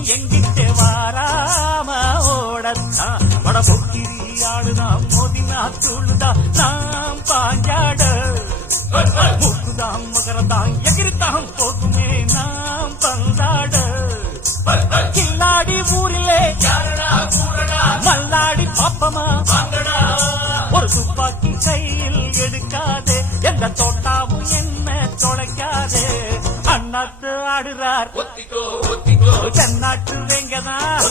இன்னும் எங்கிட்ட வாராம ஓடத்தான் வட பொக்கிரி ஆடுதான் மோதினா தூளுதான் நாம் பாஞ்சாட முக்குதான் மகரதான் எகிரித்தான் போகுமே நாம் பந்தாட கில்லாடி ஊரிலே மல்லாடி பாப்பமா ஒரு துப்பாக்கி கையில் எடுக்காதே எந்த தோட்டாவும் என்ன தொலைக்காதே அண்ணாத்து ஆடுறார் தென்னாட்டு வேங்கதான்